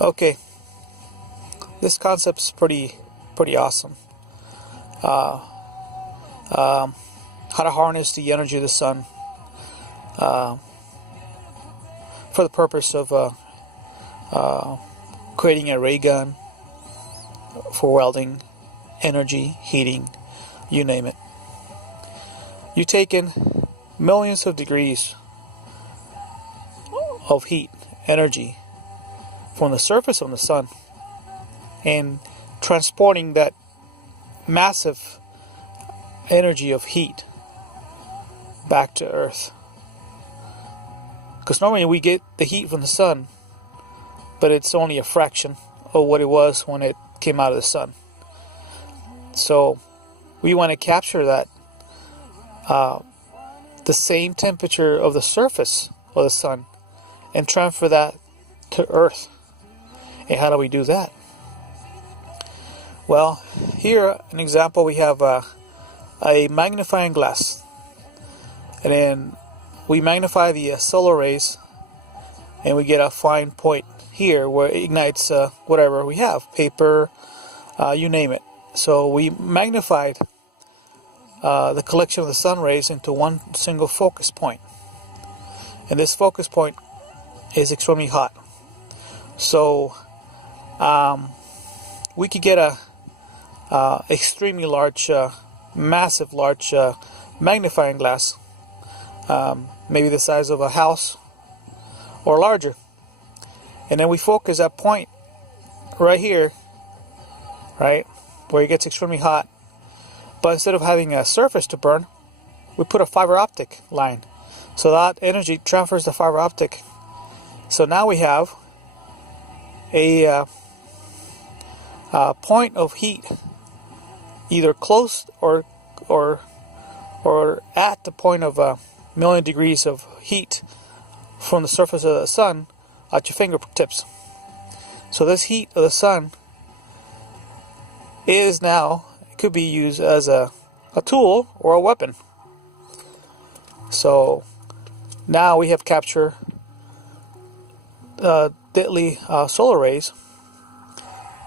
Okay, this concept's pretty awesome. How to harness the energy of the sun for the purpose of creating a ray gun for welding, energy, heating, you name it. You've taken millions of degrees of heat, energy from the surface of the sun and transporting that massive energy of heat back to Earth. Because normally we get the heat from the sun, but it's only a fraction of what it was when it came out of the sun. So we want to capture that, the same temperature of the surface of the sun, and transfer that to Earth. And how do we do that? Well, here an example, we have a magnifying glass, and then we magnify the solar rays, and we get a fine point here where it ignites whatever we have, paper, you name it. So we magnified the collection of the sun rays into one single focus point, and this focus point is extremely hot. So we could get a extremely large, massive large magnifying glass, maybe the size of a house or larger, and then we focus that point right here, right where it gets extremely hot. But instead of having a surface to burn, we put a fiber optic line, so that energy transfers the fiber optic. So now we have a point of heat, either close or at the point of a million degrees of heat from the surface of the sun at your fingertips. So this heat of the sun is now, it could be used as a tool or a weapon. So now we have captured deadly solar rays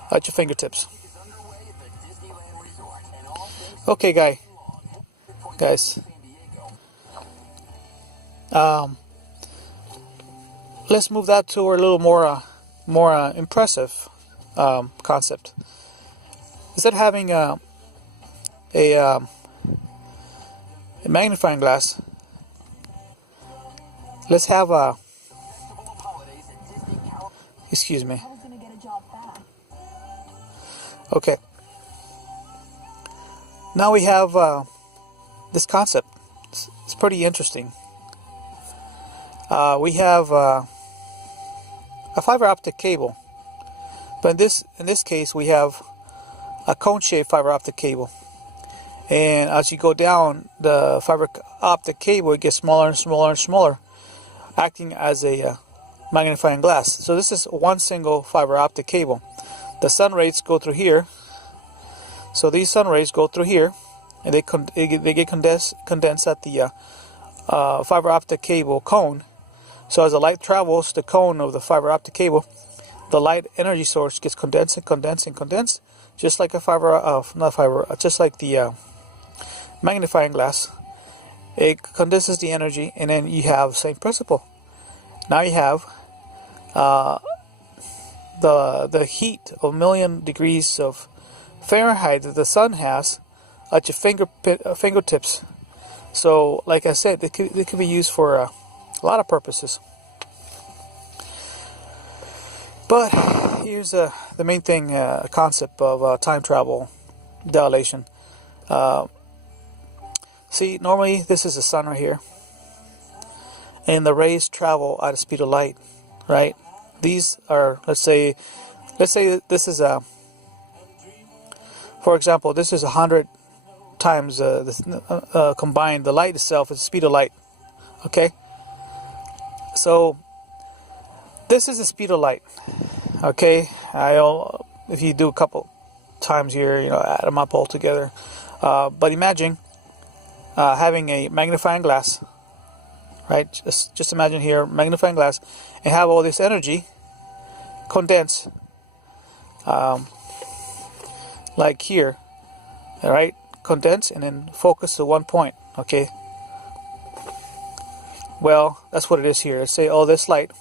at your fingertips. Okay, guys. Let's move that to a little more impressive concept. Instead of having a magnifying glass, let's have a, excuse me. Okay. Now we have this concept. It's pretty interesting. We have a fiber optic cable, but in this case we have a cone-shaped fiber optic cable. And as you go down the fiber optic cable, it gets smaller and smaller and smaller, acting as a magnifying glass. So this is one single fiber optic cable. The sun rays go through here. So these sun rays go through here, and they get condensed at the fiber optic cable cone. So as the light travels the cone of the fiber optic cable, the light energy source gets condensed and condensed and condensed, just like just like the magnifying glass. It condenses the energy, and then you have the same principle. Now you have the heat of 1,000,000 degrees of Fahrenheit that the sun has at your fingertips. So, like I said, it could be used for a lot of purposes. But here's the main thing, concept of time travel dilation. See, normally this is the sun right here, and the rays travel at the speed of light, right? These are, let's say this is for example, this is 100 times combined. The light itself is the speed of light. Okay, so this is the speed of light. Okay, if you do a couple times here, add them up all together. But imagine having a magnifying glass, right? Just imagine here, magnifying glass, and have all this energy condense, like here, all right, condense and then focus to one point. Okay, well, that's what it is here. Let's say, oh, this light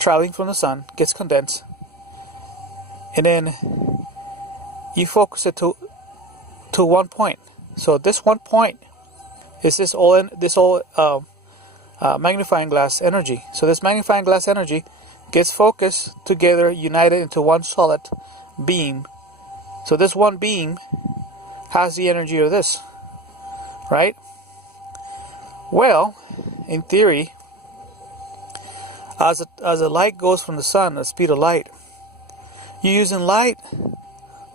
traveling from the sun gets condensed, and then you focus it to one point. So this one point is this magnifying glass energy. So this magnifying glass energy gets focused together, united into one solid beam. So this one beam has the energy of this, right? Well, in theory, as the light goes from the sun, the speed of light, you're using light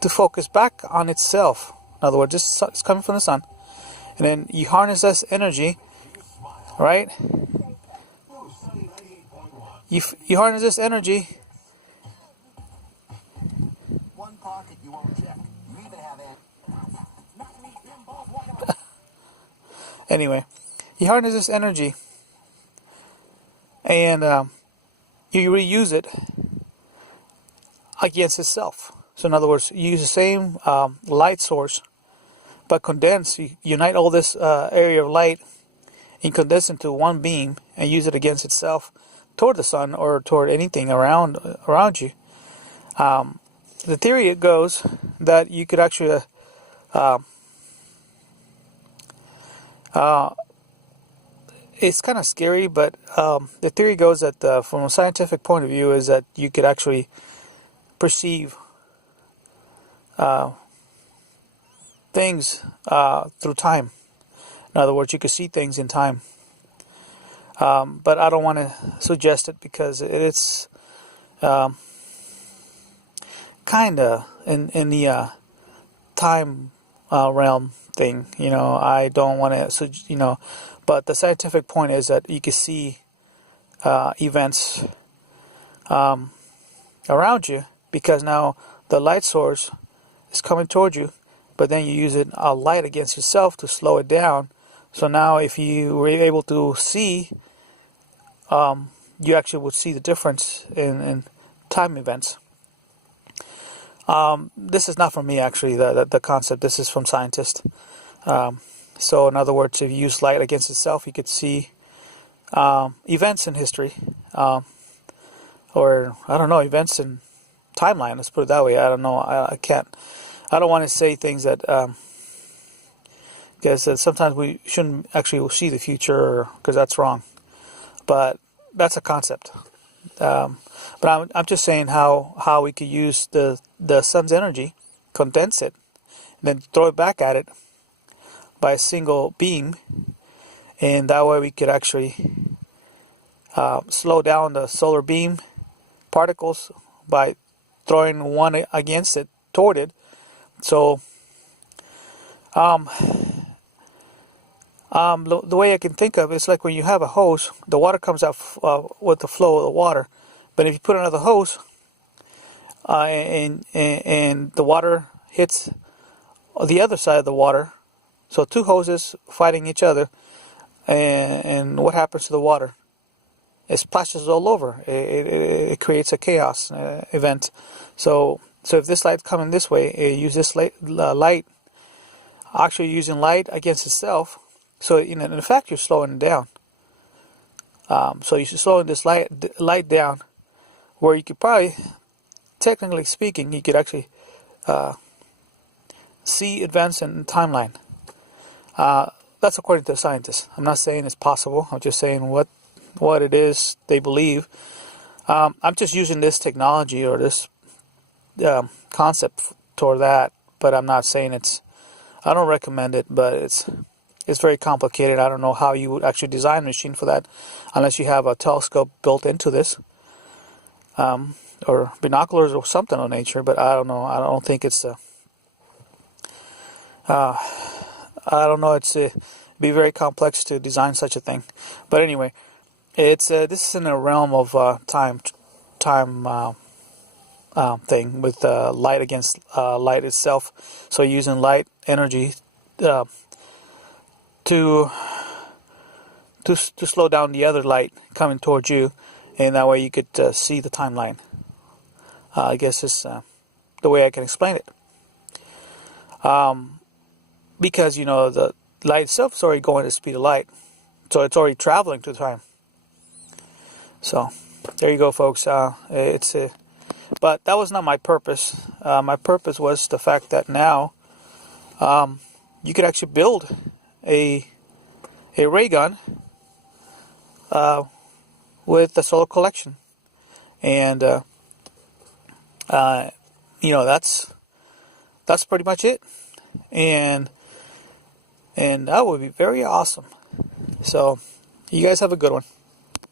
to focus back on itself. In other words, it's coming from the sun, and then you harness this energy, right? You harness this energy. One pocket you won't check. You even have anyway, you harness this energy, and you reuse it against itself. So in other words, you use the same light source, but condense, you unite all this area of light and condense into one beam and use it against itself toward the sun or toward anything around you. The theory it goes that you could actually it's kind of scary, but the theory goes that from a scientific point of view is that you could actually perceive things through time. In other words, you could see things in time. But I don't want to suggest it because it's kind of in the time realm thing. You know, I don't want to, you know, but the scientific point is that you can see events around you because now the light source is coming toward you, but then you use a light against yourself to slow it down. So now if you were able to see, you actually would see the difference in time events. This is not from me, actually, the concept. This is from scientists. So in other words, if you use light against itself, you could see events in history, or I don't know, events in timeline. Let's put it that way. I don't know. I can't. I don't want to say things that because sometimes we shouldn't actually see the future because that's wrong. But that's a concept. But I'm just saying how we could use the sun's energy, condense it, and then throw it back at it by a single beam, and that way we could actually slow down the solar beam particles by throwing one against it, toward it. So the way I can think of it, it's like when you have a hose, the water comes out with the flow of the water. But if you put another hose and the water hits the other side of the water, so two hoses fighting each other, and what happens to the water? It splashes all over. It creates a chaos event. So if this light's coming this way, use this light, actually using light against itself. So in effect, you're slowing it down. So you're slowing this light down, where you could probably, technically speaking, you could actually see events in timeline. That's according to the scientists. I'm not saying it's possible. I'm just saying what it is they believe. I'm just using this technology or this concept toward that, but I'm not saying I don't recommend it, but it's very complicated. I don't know how you would actually design a machine for that unless you have a telescope built into this, or binoculars or something of nature, but I don't know. I don't think it's I don't know. It's be very complex to design such a thing. But anyway, it's this is in the realm of time thing with light against light itself. So using light energy to slow down the other light coming towards you, and that way you could see the timeline. I guess it's the way I can explain it. Because, you know, the light itself is already going at the speed of light. So it's already traveling through time. So there you go, folks. But that was not my purpose. My purpose was the fact that now you could actually build a ray gun with the solar collection. And you know, that's pretty much it. And that would be very awesome. So you guys have a good one.